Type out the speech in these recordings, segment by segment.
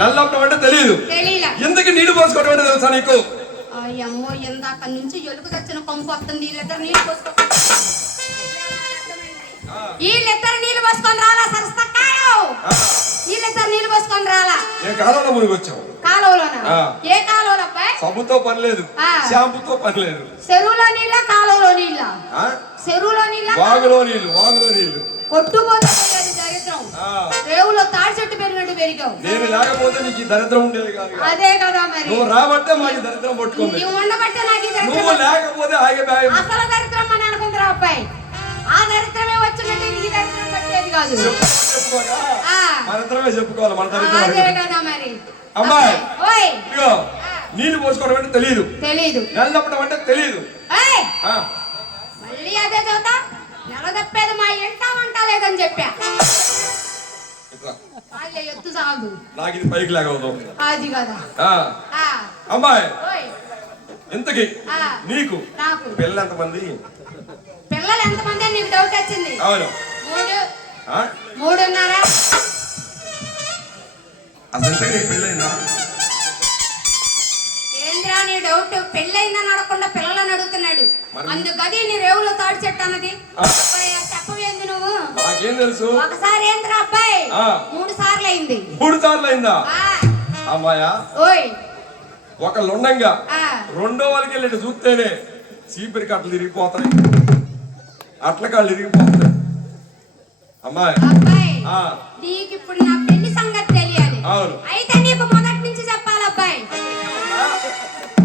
నల్లప్పడం అంటే తెలియదు. ఎందుకు నీళ్లు పోసుకోవడం అంటే తెలుసా నీకు? అమ్మో ఎందాక నుంచి ఎలుగు తెచ్చిన కొంపు వస్తుంది. వీళ్ళిద్దరు నీళ్లు పోసుకో, వీళ్ళిద్దరు నీళ్లు పోసుకొని రాలా సరస్తకాయలు, వీళ్ళిద్దరు నీళ్లు పోసుకొని రాలా. ఏ కాలంలో మునిగొచ్చావు? కాలువలోనా? ఏ కాలువలో అబ్బాయి? సబ్బుతో పని లేదు, షాంపుతో పని లేదు. చెరువులో నీళ్ళ, కాలువలో నీళ్ళ? చెరువులో నీళ్ళ, వాగులో నీళ్లు. వాగులో నీళ్లు కొట్టుపోతే దరిద్రం. రేవులో తాడి చెట్టు పెరిగినట్టు పెరిగావు. నేను లేకపోతే నీకు ఈ దరిద్రం ఉండేది కాదు. అదే కదా మరి. నువ్వు రాబట్టే మాకు దరిద్రం పట్టుకుంది. నువ్వు ఉండబట్టే నాకు ఈ దరిద్రం. నువ్వు లేకపోతే ఆగే బ్యాగ్. అసలు దరిద్రం అని అనుకుందిరా అబ్బాయి. ఆ దరిద్రమే వచ్చినట్టు ఈ దరిద్రం పట్టేది కాదు. మనందరమే చెప్పుకోవాలి మన దరిద్రం. అదే కదా మరి. అమ్మాయి ఓయ్ ఇగో నీళ్లు పోసుకోవడం అంటే తెలియదు. నెలదప్పడం అంటే తెలియదు. మళ్ళీ అదే చదువుతా. నెల తప్పేది మా ఇంట వంట లేదని చెప్పా. ఎత్తు సాగు నాకు ఇది పైకి లాగవదు. అది కదా. అమ్మాయి ఇంతకి నీకు పిల్లలు ఎంతమంది? పిల్లలు ఎంతమంది అని నీకు డౌట్ వచ్చింది? అవును. 3 అసలు పెళ్ళైందా? ఏంద్రా నీ డౌట్? పెళ్ళైందని అడగకుండా పిల్లలని అడుగుతున్నాడు. అందుకది నీ రేవులో తాడి చెట్టు అన్నది. చెప్పవేంది నువ్వు? నాకేం తెలుసు? ఒకసారి ఏంద్రా అబ్బాయి 3 సార్లు అయింది. 3 సార్లు అయిందా? అమ్మాయా ఓయ్ ఒకళ్ళు ఉండంగా రెండో వాళ్ళకి వెళ్ళి చూస్తేనే చీపిరి కట్టలు తిరిగిపోతాయి, అట్ల కాళ్ళు తిరిగిపోతాయి. అమ్మాయి నీకు ఇప్పుడు నా పెళ్లి సంగతి తెలియాలి. అవును. అయితే నీకు మొదటి నుంచి చెప్పాలి అబ్బాయి.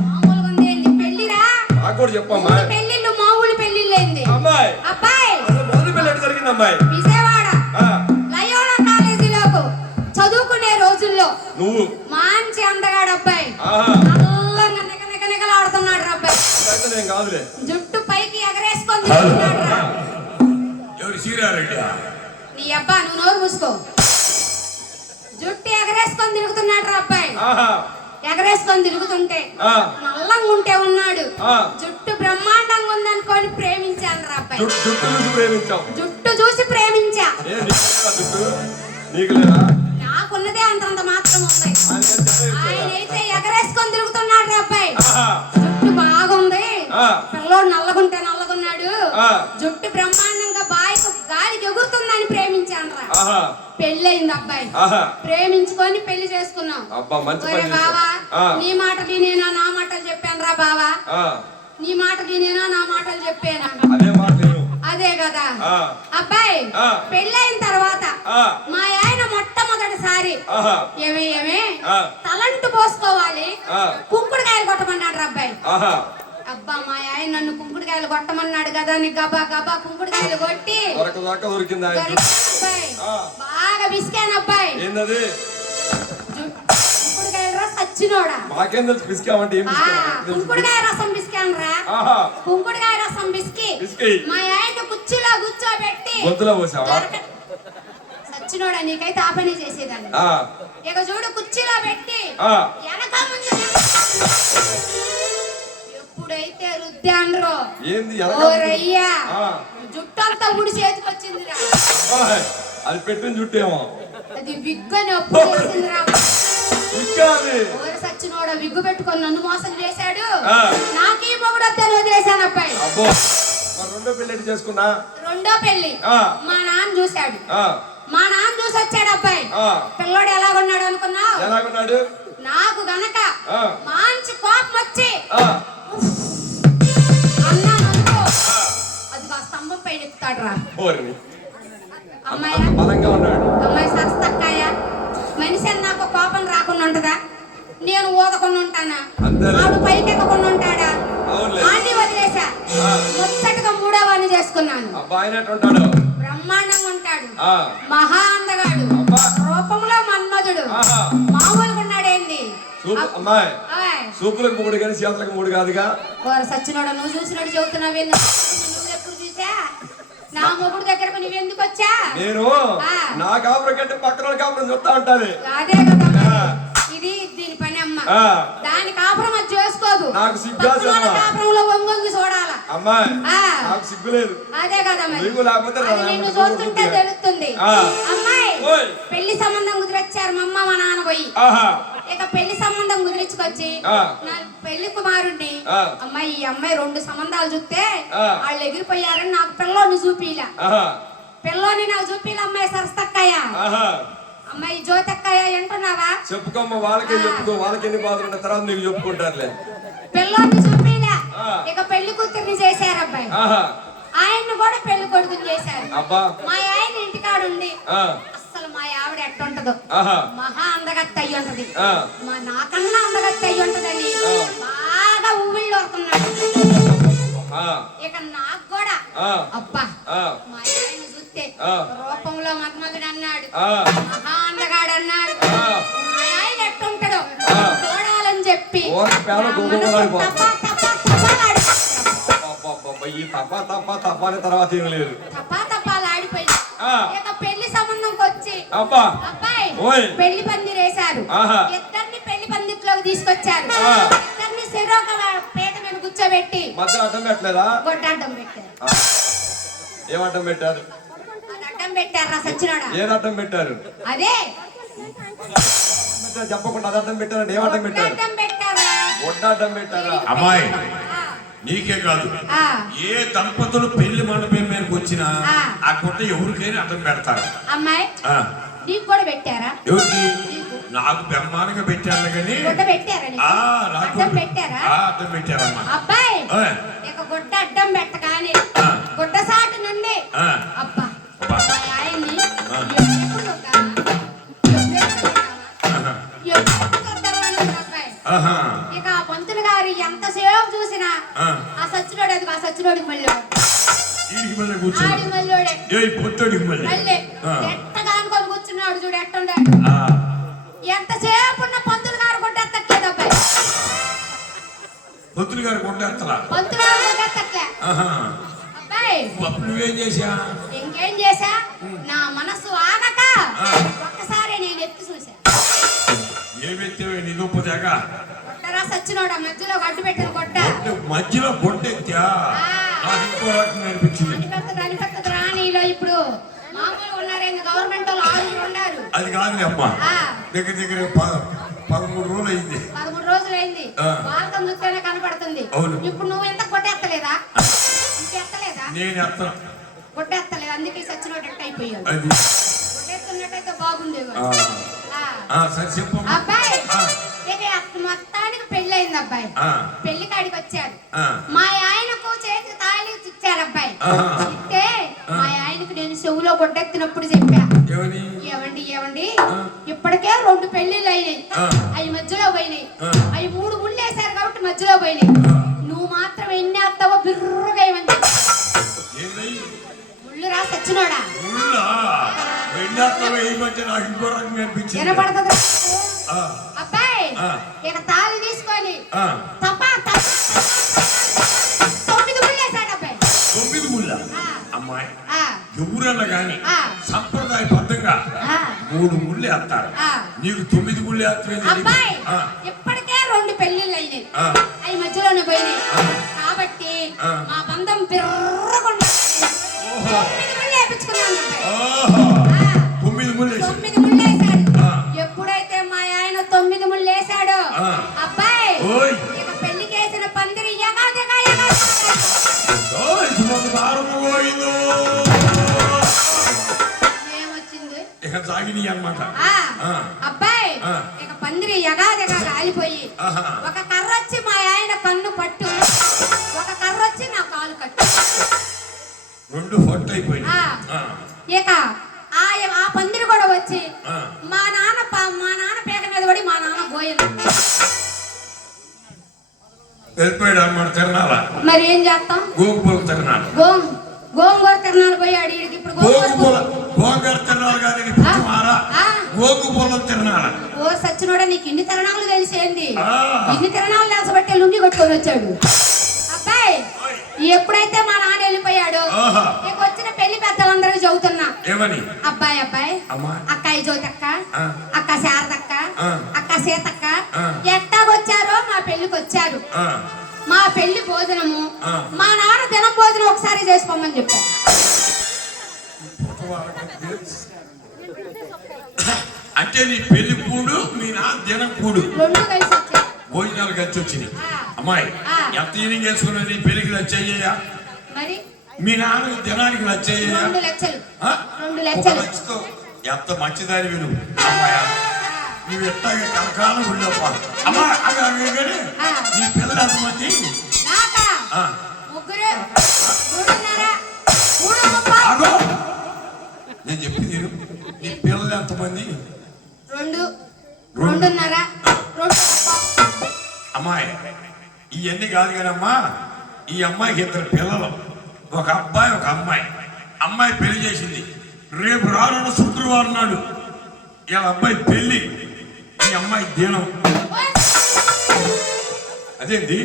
మామూలుగా ఉంది పెళ్లిరా. నాకు కూడా చెప్పమ్మా. పెళ్లిళ్ళు మామూలు పెళ్లిళ్ళు ఏంది అమ్మాయి? అబ్బాయి మొదటి పెళ్లి ఎక్కడ జరిగింది అమ్మాయి? విజయవాడ లయోలా కాలేజీలోకు చదువుకునే రోజుల్లో నువ్వు మంచి అందగాడు అబ్బాయి. నల్లగా నిగనిగలాడుతున్నాడు రా అబ్బాయి. కాదులే, జుట్టు పైకి ఎగరేసుకొని తిరుగుతున్నాడు రా. ఎవరు? సీరారెడ్డి. నీ అబ్బా నువ్వు నోరు మూసుకో. జుట్టు ఎగరేసుకొని తిరుగుతున్నాడు రా అబ్బాయి. ఎగరేసుకొని తిరుగుతుంటే నల్లంగా ఉంటే ఉన్నాడు. జుట్టు బ్రహ్మాండంగా ఉందనుకొని ప్రేమించాను రా అబ్బాయి. జుట్టు చూసి ప్రేమించా. నాకున్నదే అంతంత మాత్రం ఉంది. ఆయన అయితే ఎగరేసుకొని తిరుగుతున్నాడు రా అబ్బాయి. జుట్టు బాగుంది, పిల్లోడు నల్లగుంటే నల్లగున్నాడు, జుట్టు బ్రహ్మాండంగా గాలికి ఎగురుతుందని ప్రేమించాను రా. పెళ్ళయింది అబ్బాయి. ప్రేమించుకొని పెళ్లి చేసుకున్నాం. బావా నీ మాటలు నేనా నా మాటలు చెప్పాను రా బావా. నీ మాటలు నేనా నా మాటలు చెప్పానా? అదే కదా అబ్బాయి. పెళ్ళైన తర్వాత మా ఆయన మొట్టమొదటిసారి ఏమే తలంటు పోసుకోవాలి, కుంకుడుకాయలు కొట్టమన్నాడు రా అబ్బాయి. అబ్బా మా ఆయన నన్ను కుంకుడుకాయలు కొట్టమన్నాడు కదా అని గబా గబా కుంకుడుకాయలు కొట్టి బాగా బిస్కాను అబ్బాయి. కుంకుడుకాయల రసం సచ్చినోడా. కుంకుడుకాయ రసం బిస్కాను రా. కుంకుడుకాయ రసం బిస్కి మా ఆయన కుర్చీలో కూర్చోబెట్టి సచ్చినోడా నీకైతే ఆ పని చేసేదాన్ని. ఇక చూడు కుర్చీలో పెట్టి వెనక ముందు ఎప్పుడైతే రుద్దాన్రో ఓరయ్యా జుట్టు అంతా ముడి చేతికి వచ్చిందిరా. అది పెట్టిన జుట్టేమో అది విగ్గని అప్పుడు చేసిందిరా. సచ్చినోడ విగ్గు పెట్టుకొని నన్ను మోసం చేశాడు. నాకీ మొగుడొద్దని వదిలేశాను అబ్బాయి. రెండో పెళ్లి చేసుకున్నా. రెండో పెళ్లి మా నాన్న చూశాడు. మా నాన్న చూసి వచ్చాడు అబ్బాయి. పిల్లోడు ఎలాగున్నాడు అనుకున్నావు? ఎలాగున్నాడు? నాకు గనక మంచి కోపం వచ్చి అన్నాను అది ఆ స్తంభం పైన ఎక్కుతాడు రా. అమ్మాయి సరస్తక్కాయ మనిషి నాకు కోపం రాకుండా ఉంటదా? నేను ఊదకుండా ఉంటానా? ఆడు పైకి ఎక్కకుండా ఉంటాడా? ఆంటీ వదిలేసా. ముచ్చటగా 3వ వాడిని చేసుకున్నాను. బ్రహ్మాండంగా ఉంటాడు, మహా అందగాడు, రూపంలో మన్మధుడు. మామూలుగా ఉన్నాడేంది? సూపులకు 3 కానీ చేతులకు 3 కాదుగా. సచ్చినోడ నువ్వు చూసినట్టు చెబుతున్నావే. నువ్వు ఎప్పుడు చూసా నా మొగుడు దగ్గరకు నువ్వెందుకు వచ్చా? నేను నా కాపురం కంటే పక్కన కాపురం చూస్తా ఉంటాను. అదే కదా ఇది దీని పని అమ్మ. దాని కాపురం అది చేసుకోదు. నాకు సిగ్గు కాపురంలో వంగొంగి చూడాల. అమ్మాయి నాకు సిగ్గు లేదు. అదే కదా మరి లేకపోతే నిన్ను చూస్తుంటే తెలుస్తుంది. అమ్మాయి ఓయ్. పెళ్లి సంబంధం కుదిరొచ్చారు మా అమ్మ మా నాన్న పోయి. ఆహా ఇక పెళ్లి సంబంధం కుదిరించుకొచ్చి ఆ. నా పెళ్లి కుమారుణ్ణి ఆ. అమ్మాయి ఈ అమ్మాయి 2 సంబంధాలు చూస్తే ఆ. వాళ్ళు ఎగిరిపోయారని నాకు పిల్లోని చూపిలా. ఆహా పిల్లోని నాకు చూపిలా. అమ్మాయి సరస్తక్కయ్య, ఆహా అమ్మాయి జ్యోతక్కయ్య అంటున్నావా? చెప్పుకోమ్మ, వాళ్ళకే చెప్పుకో, వాళ్ళకి ఎన్ని బాధలు ఉన్న తర్వాత నీకు చెప్పుకుంటారులే. పిల్లోని చూపిలా. ఆ. ఇక పెళ్లి కూతుర్ని చేశారు అబ్బాయి. ఆహా ఆయన్ని కూడా పెళ్లి కొడుకుని చేశారు. అబ్బా మా ఆయన ఇంటికాడుండి ఆ అసలు మా ఆవిడ ఎట్టుంటదో ఆహా మహా అందగత్త అయ్యి ఉంటది. ఆ నాకన్నా అందగత్త అయ్యి ఉంటదని ఆ. బాగా ఊవిళ్ళు వస్తున్నాడు. ఆ ఇక నాకు కూడా ఆ అబ్బా ఆ మా ఆయన చూస్తే ఆ. రూపంలో మగమగుడు అన్నాడు, ఆ మహా అందగాడు అన్నాడు. ఆ. మా ఆయన ఎట్టుంటాడో ఆ. చూడాలని చెప్పి ఓ పేడ నా గుబగుబలాడిపో. మనసు తపా అబ్బబ్బబ్బబ్బ, ఈ తప్ప తప్ప తప్ప అనే తర్వాత ఏం లేదు. తపాలాడిపోయింది. ఆ. ఇక పెళ్లి సంబంధంకి వచ్చి అబ్బా అబ్బాయి ఓయ్. పెళ్లి పందిరేశారు. ఆహా. ఇద్దరిని పెళ్లి పందిట్లోకి తీసుకొచ్చారు. ఆ. ఇద్దరిని చెరొక పీట మీద కూర్చోబెట్టి మధ్య అడ్డం పెట్టలేదా? గొడ్డాడ్డం పెట్టారు. ఆ. ఏం అడ్డం పెట్టారు? అది అడ్డం పెట్టారు రా సచ్చినాడా. ఏం అడ్డం పెట్టారు? అదే చెప్పకుండా అది అడ్డం పెట్టారంటే ఏం అడ్డం పెట్టారు? గొడ్డాడ్డం పెట్టారా. ఒడ్డ అడ్డం పెట్టారా? అమ్మాయి ఆ. నీకే కాదు, ఆ. ఏ దంపతులు పెళ్లి మండపం మీదకి వచ్చినా ఆ. ఆ గుడ్డ ఎవరికైనా అడ్డం పెడతారు. అమ్మాయి ఆ, నీకు కూడా పెట్టారా? ఎవరికి? నీకు నాకు బ్రహ్మాండంగా పెట్టాను కానీ గుడ్డ పెట్టారా నీకు? నాకు అడ్డం పెట్టారా? అడ్డం పెట్టారమ్మా. అబ్బాయి ఆ, ఇక గుడ్డ అడ్డం పెట్టగానే ఆ. గుడ్డ సాటు నుండి ఆ, అబ్బా అబ్బా. మా ఆయన్ని ఆ. ఆహా, ఎప్పుడు కొడతారని అబ్బాయి. ఆహా, ఇక ఆ పంతులు గారు ఎంతసేపు చూసినా ఆ. ఆ సచ్చినోడు అది ఆ సచ్చినోడికి మళ్ళీ ఈడికి మళ్ళీ కూర్చోండి. ఆడి మళ్ళీ ఏ పొట్టడికి మళ్ళీ మళ్ళీ ఆ. ఎట్టగా అనుకొని కూర్చున్నాడు చూడు ఎట్టుండే. ఆ, ఎంతసేపు ఉన్న పంతులు గారు కొట్టేస్తట్లేదు అబ్బాయి. పొత్తులు గారు కొట్టేస్తలా. పంతులు గారు కొట్టేస్తట్లే ఆహా, అబ్బాయి. అప్పుడు నువ్వేం చేసా? ఇంకేం చేశా, నా మనసు ఆగక ఆ. ఒక్కసారి నేను ఎత్తి చూసా. ఏమెత్తావే నీ గొప్ప తెగ? కొట్టరా సచ్చినోడా మధ్యలో గడ్డు పెట్టిన కొట్ట. మధ్యలో కొట్టెత్తా నాకు ఇంకో రకంగా అనిపించింది. అనిపెత్తదు రాణిలో ఇప్పుడు మామూలుగా ఉన్నారేంది గవర్నమెంట్ వాళ్ళు 6 ఉన్నారు. అది కాదులే అమ్మా, ఆ. దగ్గర దగ్గర 13 రోజులు అయింది. 13 రోజులైంది. ఆ. వాళ్ళతో చూస్తేనే కనపడుతుంది. అవును. ఇప్పుడు నువ్వు ఎంత కొట్టేస్తలేదా? ఇంకెత్తలేదా? నేను ఎత్తను. కొట్టేస్తలేదు, అందుకే సచ్చినోడు అయిపోయాడు. అది కొట్టేస్తున్నట్టయితే బాగుండేది. సరే చెప్పు. అబ్బాయి ఆ. ఇక మొత్తానికి పెళ్ళయింది అబ్బాయి. ఆ. పెళ్లి కాడికి వచ్చారు. ఆ. మా ఆయనకు చేతికి తాళి ఇచ్చారు అబ్బాయి. ఆహా. ఇస్తే మా ఆయనకు నేను చెవులో కొట్టెత్తినప్పుడు చెప్పా, ఏమని? ఏవండి ఏవండి ఆ. ఇప్పటికే 2 పెళ్లిళ్ళు అయినాయి, ఆ. అవి మధ్యలో పోయినాయి. ఆ. అవి 3 ముళ్ళు వేశారు కాబట్టి మధ్యలో పోయినాయి. ఆ. నువ్వు మాత్రం ఎన్ని వేస్తావో బిర్రుగా ఇవ్వండి. ఏంది? ముళ్ళు రా సచ్చినోడా. ముళ్ళా? వెండాత్తలో ఈ మధ్య నాకు ఇంకో రకంగా అనిపించింది. వినపడుతుంది ఆ. అబ్బాయి. ఆ. ఇక తాళి తీసుకొని ఆ. తపా 9 ముళ్ళు వేశాడు అబ్బాయి. 9 ముళ్ళ? ఆ. అమ్మాయి ఆ. ఎవరన్నా గాని ఆ. సంప్రదాయబద్ధంగా ఆ. 3 ముళ్ళు వేస్తారు. ఆ. నీకు 9 ముళ్ళు వేస్తావేంటి? అబ్బాయి ఆ. ఇప్పటికే 2 పెళ్లిళ్ళు అయినాయి, ఆ. అవి మధ్యలోనే పోయినాయి. ఆ. కాబట్టి ఆ. మా బంధం బిర్రకుండా ఓహో. 9 ముళ్ళు వేపించుకున్నాను అబ్బాయి. ఓహో. ఆ. 9 ముళ్ళు వేసి. 9 ముళ్ళు వేశాడు. ఆ. ఎప్పుడైతే మా ఆయన 9 ముళ్ళు వేశాడో ఆ. అబ్బాయి ఓయ్. ఇక పెళ్లికి వేసిన పందిరి ఎగాదిగా ఓయ్, సుమతి దారుణం పోయిందో. ఏమొచ్చింది. ఇక సాగిని అన్నమాట. ఆ. ఆ. అబ్బాయి ఆ. ఇక పందిరి ఎగాదిగా కాలిపోయి ఆహా. ఒక కర్ర వచ్చి మా ఆయన కన్ను పట్టు, ఒక కర్ర వచ్చి నా కాలు కట్టు. 2 ఫట్ అయిపోయింది. ఆ. ఆ. ఇక ఆ పందిరి కూడా వచ్చి ఆ. మా నాన్న పేక మీద పడి మా నాన్న పోయింది. వెళ్ళిపోయాడు అన్నమాట తిరణాల. మరి ఏం చేస్తాం. గోగుపూల తిరణాల. గోంగూర తిరణాలు పోయాడు. ఈడికి ఇప్పుడు గోగుపూల గోంగూర తిరణాలు కాదు, ఇది పుట్టుమారా. ఆ. గోగుపూల తిరణాల. ఓ సచ్చినోడా, నీకు ఇన్ని తిరణాలు తెలిసేంది. ఆ. ఇన్ని తిరణాలు తెలిసబట్టే లుంగి కొట్టుకొని వచ్చాడు అబ్బాయి. ఎప్పుడైతే మా నాన్న వెళ్ళిపోయాడో ఆహా. ఇక వచ్చిన పెళ్లి పెద్దలందరూ చదువుతున్నా, ఏమని? అబ్బాయి అమ్మా. అక్కాయి జ్యోతక్క, ఆ. అక్క శారదక్క, ఆ. అక్క సీతక్క ఆ. ఎట్టాగొచ్చారో మా పెళ్లికి వచ్చారు. ఆ. మా పెళ్లి భోజనము ఆ. మా నాన్న దినం భోజనం ఒకసారి చేసుకోమని చెప్పారు. పుట్టువాళ్ళకి అంటే నీ పెళ్లి కూడు మీ నాన్న దినం కూడు రెండు కలిసి వచ్చాయి. భోజనాలు కలిసి వచ్చినాయి. ఆ. అమ్మాయి ఆ. ఎంత ఈయన చేసుకున్నా నీ పెళ్లికి లచ్చయ్యా మరి మీ నాన్న దినానికి లచ్చయ్యా 2 లక్షలు 2 లక్షలు. ఎంత మంచిదాని విను అమ్మాయి నువ్వు ఎట్టాగే కలకాలం ఉండప్ప అమ్మా కానీ ఆ. నీ పిల్లలు ఎంతమంది నాకా ఆ. 3 3.5 3.5 ఆగో నేను చెప్పింది విను. నీ పిల్లలు ఎంతమంది 2 2.5 2.5 అమ్మాయి ఇవన్నీ కాదు కానమ్మా ఈ అమ్మాయికి 2 పిల్లలు ఒక అబ్బాయి ఒక అమ్మాయి అమ్మాయి పెళ్లి చేసింది రేపు రానున్న శుక్రవారం నాడు ఇలా అబ్బాయి పెళ్లి ఈ అమ్మాయి దినం అదేంటి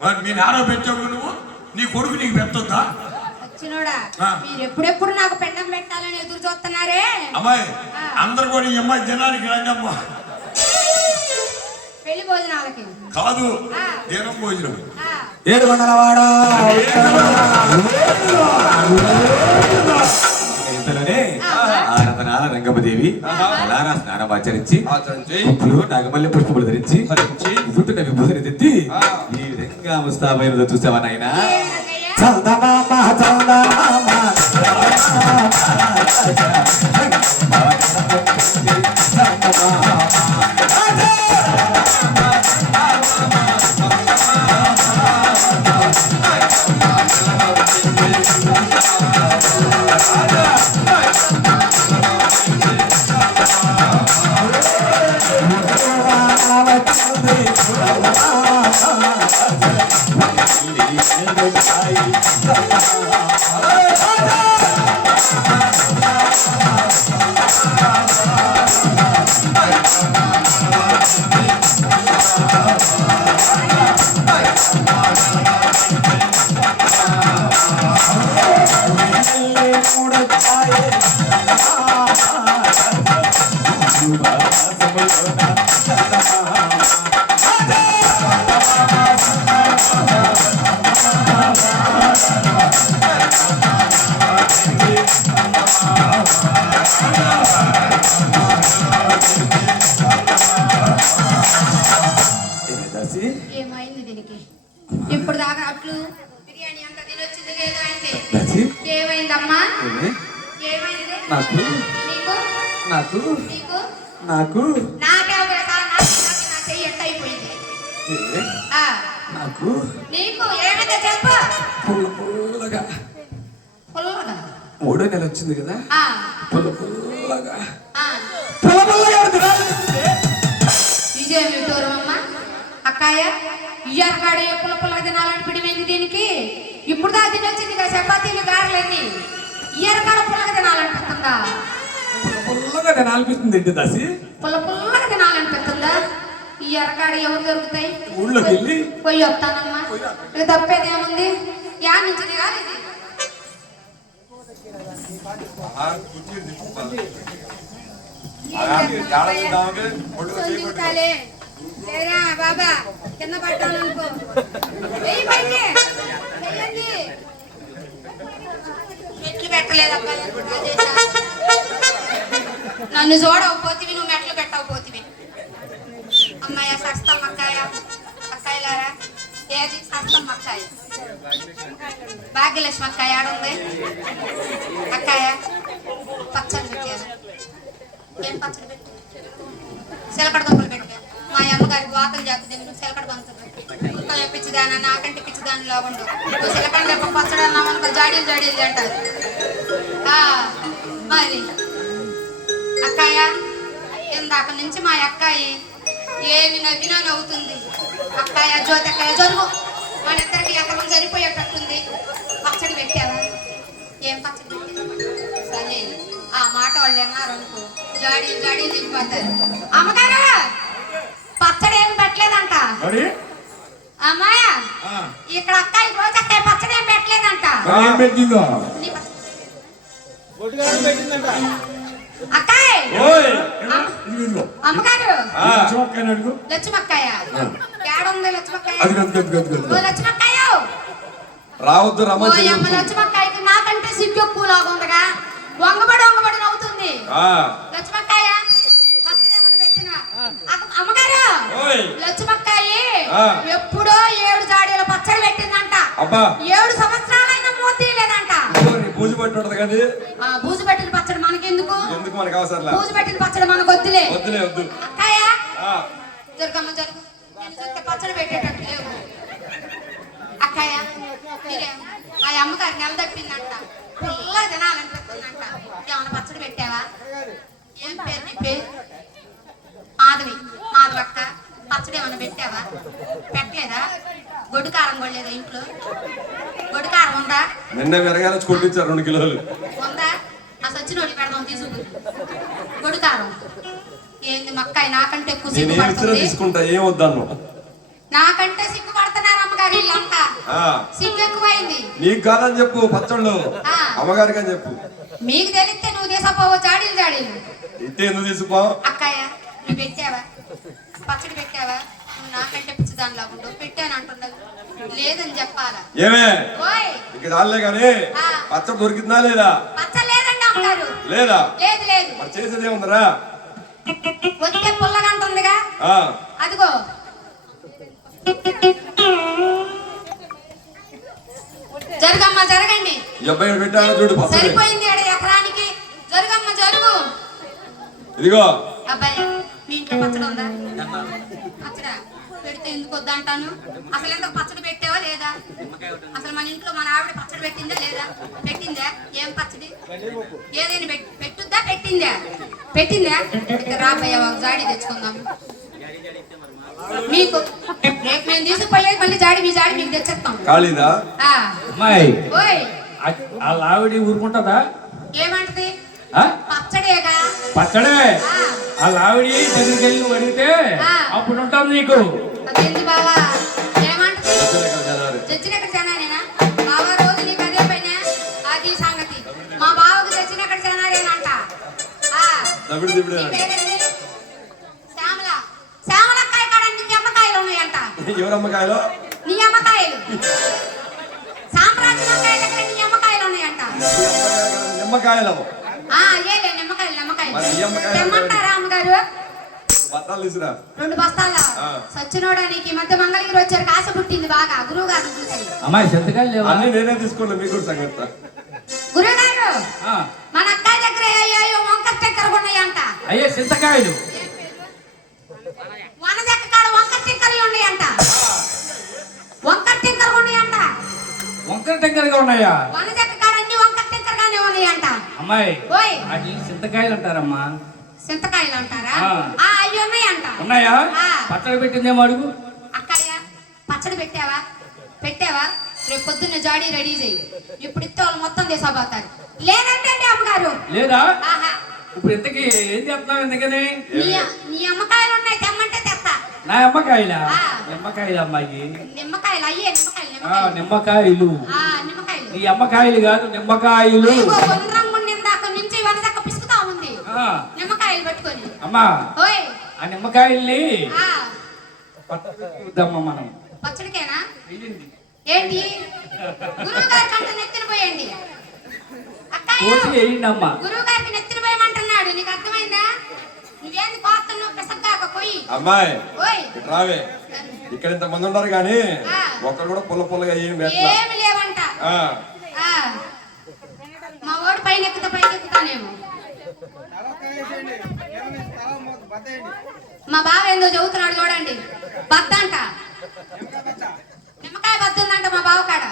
మరి మీ నాన్న పెట్టావు నువ్వు నీ కొడుకు నీకు పెట్టొద్దా వచ్చినోడా ఆ. మీరు ఎప్పుడెప్పుడు నాకు పెండం పెట్టాలని ఎదురు చూస్తున్నారే. అమ్మాయి ఆ. అందరు కూడా ఈ అమ్మాయి దినానికి రండి అమ్మా పెళ్లి భోజనాలకి కాదు ఆ. దినం భోజనం ఆ. 700 ఇంతలోనే ఆరాధనాల రంగమదేవి అలారా స్నానం ఆచరించి ఆచరించి పువ్వులు నాగమల్లి పుష్పములు ధరించి ధరించి ఎదుట విభూతిని తెత్తి ఆ. ఈ విధంగా ముస్తాబైనదో చూసావా నాయనా ఏ రంగయ్య? చందమామ చందమామ ఏమైంది దీనికి? ఇప్పుడు దాకా అట్లు బిర్యానీ అంతా తినొచ్చింది లేదు అంటే దాసి ఏమైందమ్మా? ఏమే? ఏమైంది? నాకు నీకు నాకు నీకు నాకు నాకే ఒక నా చెయ్యి ఎట్ట అయిపోయింది. ఏ? ఆ, నాకు నీకు ఏమైందో చెప్పు. పుల్లగా పుల్లగా 3వ నెల వచ్చింది కదా ఆ, పుల్లగా ఆ. ఇదేమి దూరమమ్మ అక్కాయ ఇయ్యారు కాడ పుల్ల పుల్లగా తినాలని పిడిమైంది దీనికి. ఇప్పుడు దా తినొచ్చింది కదా చపాతీలు గారెలన్నీ ఇయ్యారు కాడ పుల్లగా తినాలనిపిస్తుందా? పుల్లగా నేను అనిపిస్తుంది ఏంటి దాసి పుల్ల పుల్లగా తినాలనిపిస్తుందా? ఈ ఎరకాడ ఎవరు దొరుకుతాయి? ఊళ్ళోకి వెళ్ళి పోయి వస్తానమ్మా. ఇక తప్పేది ఏముంది? యా నుంచి దిగాలి ఇది? కూర్చొని దిగుతాలే. లేరా బాబా కింద పట్టాను అనుకో. వెయ్యి పైకి చెయ్యండి. మెట్లు పెట్టలేదబ్బా రాజేశా. నన్ను చూడకపోతివి నువ్వు మెట్లు పెట్టకపోతివి. అమ్మాయ సస్తం అక్కాయ అక్కాయలారా ఏది సస్తం అక్కాయ భాగ్యలక్ష్మి అక్కాయ ఆడుంది అక్కాయ పచ్చడి పెట్టాను. ఏం పచ్చడి పెట్టి చిలకడ దుంపలు పెట్టాను. మా అమ్మగారికి వాకలు చేస్తుంది నువ్వు చిలకడ బంతులు పిచ్చిదానా నాకంటే పిచ్చిదానిలో ఉండు. నువ్వు చిలకడ దెబ్బ పచ్చడి అన్నామనుకో జాడీలు జాడీలు అంటారు. మరి అక్కాయ ఇందాక నుంచి మా అక్కాయి ఏమి నవ్వినా నవ్వుతుంది. అక్కాయ జ్యోతి అక్కాయ జరుగు మన ఇద్దరికి ఎక్కడ సరిపోయేటట్టుంది. పచ్చడి పెట్టావా? ఏం పచ్చడి పెట్టావు? సరే ఆ మాట వాళ్ళు అన్నారు అనుకో జాడీలు జాడీలు దిగిపోతారు. అమ్మగారు పచ్చడి ఏమి పెట్టలేదంట. అమ్మాయ ఇక్కడ అక్కాయి రోజు అక్కాయ పచ్చడి ఏం పెట్టలేదంట. పెట్టిందో నీ అక్కాయ్ అమ్మగారు లక్ష్మక్కయ్య ఏడుంది లక్ష్మక్కయ్య? లక్ష్మక్కయ్య రావద్దు రమ్మ లక్ష్మక్కయ్యకి నాకంటే సిగ్గు ఎక్కువ లాగా ఉందిగా. వంగబడి వంగబడి నవ్వుతుంది. లక్ష్మక్క అమ్మగారు ఓయ్. లచ్చుమక్కాయి ఆ. ఎప్పుడో 7 జాడీల పచ్చడి పెట్టిందంట. అబ్బా 7 సంవత్సరాలైనా మూతి లేదంట. పూజ పట్టి ఉంటది కదా ఆ బూజు పెట్టిన పచ్చడి మనకెందుకు? ఎందుకు మనకు అవసరం బూజు పెట్టిన పచ్చడి మనకు వద్దులే. వద్దులే వద్దు అక్కయ్య ఆ, జరగమ్మ జరుగు. నేను చూస్తే పచ్చడి పెట్టేటట్టు లేవు. అక్కయ్య మీరే ఆ అమ్మగారు నెల తప్పిందంట. పుల్ల తినాలనిపిస్తుందంట. ఏమన్నా పచ్చడి పెట్టావా? ఏం పేరు నీ పేరు? మాధవి. మాధవక్క పచ్చడి ఏమన్నా పెట్టావా? పెట్టలేదా? గొడ్డు కారం కొడలేదా ఇంట్లో? గొడ్డు కారం ఉందా? నిన్న విరగాల కొట్టించారు 2 కిలోలు ఉందా? ఆ సచ్చిన వాళ్ళు పెడదాం తీసుకు. గొడ్డు కారం ఏంది మక్కాయి నాకంటే ఎక్కువ నేను ఏమి ఇచ్చినా సిగ్గుపడుతుంది. తీసుకుంటా ఏం వద్దాను నాకంటే సిగ్గుపడుతున్నారు అమ్మగారు వీళ్ళంతా. సిగ్గు ఎక్కువైంది. నీకు కాదని చెప్పు పచ్చళ్ళు ఆ. అమ్మగారికి అని చెప్పు. మీకు తెలిస్తే నువ్వు తీసపోవో జాడీలు జాడీలు. ఇట్టే ఎందుకు తీసుకో అక్కయ్య నువ్వు పెట్టావా? పచ్చడి పెట్టావా? నువ్వు నాకంటే పిచ్చిదానిలా ఉండవు. పెట్టాను అంటున్నావు. లేదని చెప్పాలా? ఏమే ఓయ్ ఇక రాలే గాని ఆ. పచ్చడి దొరికిందా లేదా? పచ్చడి లేదండి అమ్మగారు. లేదా లేదు లేదు. మరి చేసేది ఏముందరా? వచ్చే పుల్లగంట ఉందిగా ఆ, అదిగో. జరగమ్మ జరగండి. ఈ అబ్బాయి పెట్టాడు చూడు పచ్చడి. సరిపోయింది ఆడ ఎకరానికి. జరగమ్మ జరుగు. ఇదిగో అబ్బాయి మీ ఇంట్లో పచ్చడి ఉందా? పచ్చడా పెడితే ఎందుకు వద్దంటాను? అసలు ఎంత పచ్చడి పెట్టావా లేదా? అసలు మన ఇంట్లో మన ఆవిడ పచ్చడి పెట్టిందా లేదా? పెట్టిందా? ఏం పచ్చడి? ఏదైనా పెట్టుద్దా? పెట్టిందా? పెట్టిందా? ఇక్కడ రాబోయే ఒక జాడీ తెచ్చుకుందాం. మీకు రేపు మేము తీసుకుపోయేది మళ్ళీ జాడి మీ జాడి మీకు తెచ్చేస్తాం. ఖాళీదా? ఆ. అమ్మాయి ఓయ్ వాళ్ళ ఆవిడ ఊరుకుంటుందా? ఏమంటది? ఆ? పచ్చడేగా. పచ్చడే ఆ. వాళ్ళ ఆవిడ దగ్గరికి వెళ్ళి నువ్వు అడిగితే ఆ. అప్పుడు ఉంటుంది నీకు. అదేంటి బావా? ఏమంటది? ఇక్కడ జనాలు. చచ్చినక్కడ జనానేనా? బావా రోజు నీకు అదే పైన అది సంగతి. మా బావకు చచ్చినక్కడ జనాలేనంట. ఆ. దబిడి దిబిడి నీ అన్నాడు. పేరేంటి? శ్యామల. శ్యామలక్కాయ కాడ నీ అమ్మకాయలు ఉన్నాయంట. ఎవరమ్మకాయలో? నీ అమ్మకాయలు. సామ్రాజ్యకాయ దగ్గర నీ అమ్మకాయలు ఉన్నాయంట. నిమ్మకాయలు ఆ ఏలే నిమ్మకాయలు నిమ్మకాయలు. మరి నీ అమ్మకాయలు తెమ్మంటారా అమ్మగారు? బత్తాలు తీసురా. 2 బస్తాలా? ఆ. సచ్చినోడా నీకు ఈ మధ్య మంగళగిరి వచ్చారు ఆశ పుట్టింది బాగా గురువు గారిని చూసి. అమ్మాయి చింతకాయలు లేవా? అన్ని నేనే తీసుకోండి మీకు కూడా సంగతి. గురువు గారు ఆ. మన అక్కాయ దగ్గర అయ్యో వంకర టెక్కర ఉన్నాయంట. అయ్యే చింతకాయలు. వనదెక్క కాడ వంకర టెక్కలు ఉన్నాయంట. వంకర టెక్కర ఉన్నాయంట. వంకర టెంకరగా ఉన్నాయా? వనదెక్క కాడ అన్ని వంకర టెక్కరగానే ఉన్నాయంట. అమ్మాయి ఓయ్ అది చింతకాయలు అంటారమ్మా. చింతకాయలు అంటారా? ఆ. ఆ అయ్యి ఉన్నాయంట. ఉన్నాయా? ఆ. పచ్చడి పెట్టిందేమో అడుగు. అక్కయ్య పచ్చడి పెట్టావా? పెట్టావా? రేపు పొద్దున్న జాడీ రెడీ చెయ్యి. ఇప్పుడు ఇస్తే వాళ్ళు మొత్తం తీసాపోతారు. లేదంటే అమ్మగారు. లేదా? ఆహా. ఇప్పుడు ఇంతకి ఏం చెప్తున్నావు? ఎందుకని నీ అమ్మకాయలు ఉన్నాయి తెమ్మంటే తెస్తా. నా నిమ్మకాయలా? ఆ. నిమ్మకాయలు అమ్మాయి. నిమ్మకాయలు అయ్యే నిమ్మకాయలు ఆ, నిమ్మకాయలు. నిమ్మకాయలు. ఆ నిమ్మకాయలు. ఈ అమ్మకాయలు కాదు నిమ్మకాయలు. ఇదిగో గుండ్రంగా నిందాక నుంచి వనదక్క పిసుకుతా ఉంది. ఆ. నిమ్మకాయలు పట్టుకొని. అమ్మా ఓయ్ ఆ నిమ్మకాయల్ని ఆ పట్టుకుందామా మనం. పచ్చడికేనా? వెయ్యండి. ఏంటి? గురువు గారి కంట నెత్తిన పోయండి. అక్కయ్య కోసి వేయండి అమ్మా. గురువు గారికి నెత్తిన పోయమంటున్నాడు. నీకు అర్థమైందా? నువ్వేంది కోస్తున్నావు? పిసగ్గాక పోయి. అమ్మాయి ఓయ్ ఇటు రావే. ఇక్కడ ఇంత మంది ఉన్నారు కానీ ఆ. ఒక్కరు కూడా పుల్లగా ఏం పెట్టలా. ఏమి లేవంట. ఆ, ఆ మా వాడు పైన ఎక్కుతానేమో. మా బావ ఏందో చదువుతున్నాడు చూడండి. బద్దంట. నిమ్మకాయ బద్దుందంట మా బావ కాడ.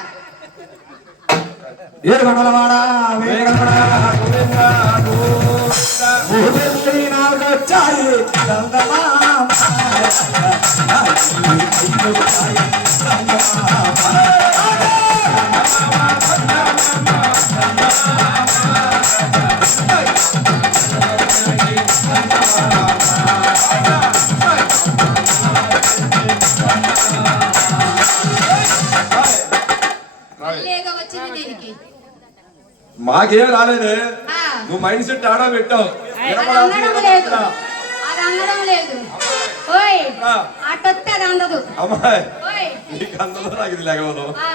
మళ్ళీగా వచ్చింది దీనికి. మాకేం రాలేదే. ఆ. నువ్వు మైండ్ సెట్ ఆడా పెట్టావు. అది అందడం లేదు. అది అందడం లేదు. ఓయ్ ఆ. అట్టొస్తే అది అందదు. అమ్మాయి ఓయ్ నీకు అందరూ నాకు ఇది లేకపోదు. ఆ,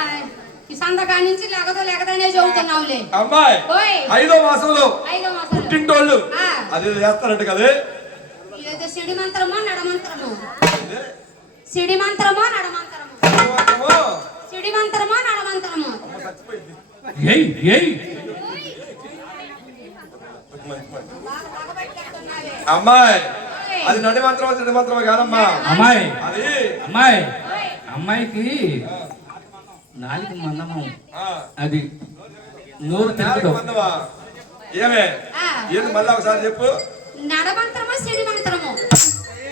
ఈ సందకా నుంచి లెగదనే చదువుతున్నావులే. అమ్మాయి ఓయ్ 5వ మాసంలో 5వ మాసంలో పుట్టింటోళ్ళు ఆ. అది చేస్తారంట కదే. లేదా సిడి మంత్రమో నడమంత్రమో ఇది సిడి మంత్రమో నడమంత్రమో ఏమంటావు? సిడి మంత్రమో నడమంత్రమో అమ్మ చచ్చిపోయింది. ఏయ్ ఏయ్ బాగా పగబెట్టేస్తున్నావే. అమ్మాయి అది నడి మంత్రమా సిడి మంత్రమా కాదమ్మా. అమ్మాయి అది అమ్మాయి ఓయ్, అమ్మాయికి నాలుగు మందము ఆ, అది నోరు నేలకు తిరగదు మందమా? ఏమే ఆ, ఏంది మళ్ళీ ఒకసారి చెప్పు. నడమంత్రమో సిడి మంత్రమో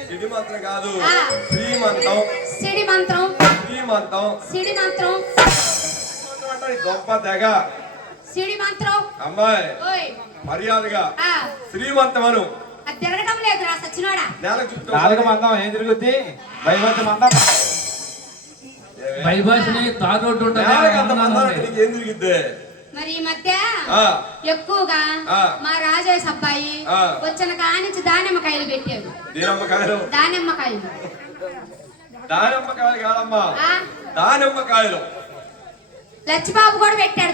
సిడి మంత్రం కాదు, ఆ. శ్రీమంతం. సిడి మంత్రం శ్రీమంతం సిడి మంత్రం మంత్రం అంటే ఈ గొప్ప తెగ. సిడి మంత్రం అమ్మాయి ఓయ్ మర్యాదగా ఆ, శ్రీమంతం అను. అది తిరగడం లేదురా సచ్చినోడా. నేలకు చుట్టూ నాలుగు మందం ఏం తిరుగుద్ది భయపడి మందం బైబాస్ని తాతోటి నేలకు అంత మందం ఉంటుంది నీకు ఏం తిరిగిద్ది? మరి ఈ మధ్య ఆ, ఎక్కువగా ఆ. మా రాజేష్ అబ్బాయి ఆ. వచ్చిన కానించి దానిమ్మకాయలు పెట్టాడు. దీనమ్మకాయలు దానిమ్మకాయలు దానిమ్మకాయలు కాదమ్మా, ఆ, దానిమ్మకాయలు. లచ్చిబాబు కూడా పెట్టాడు.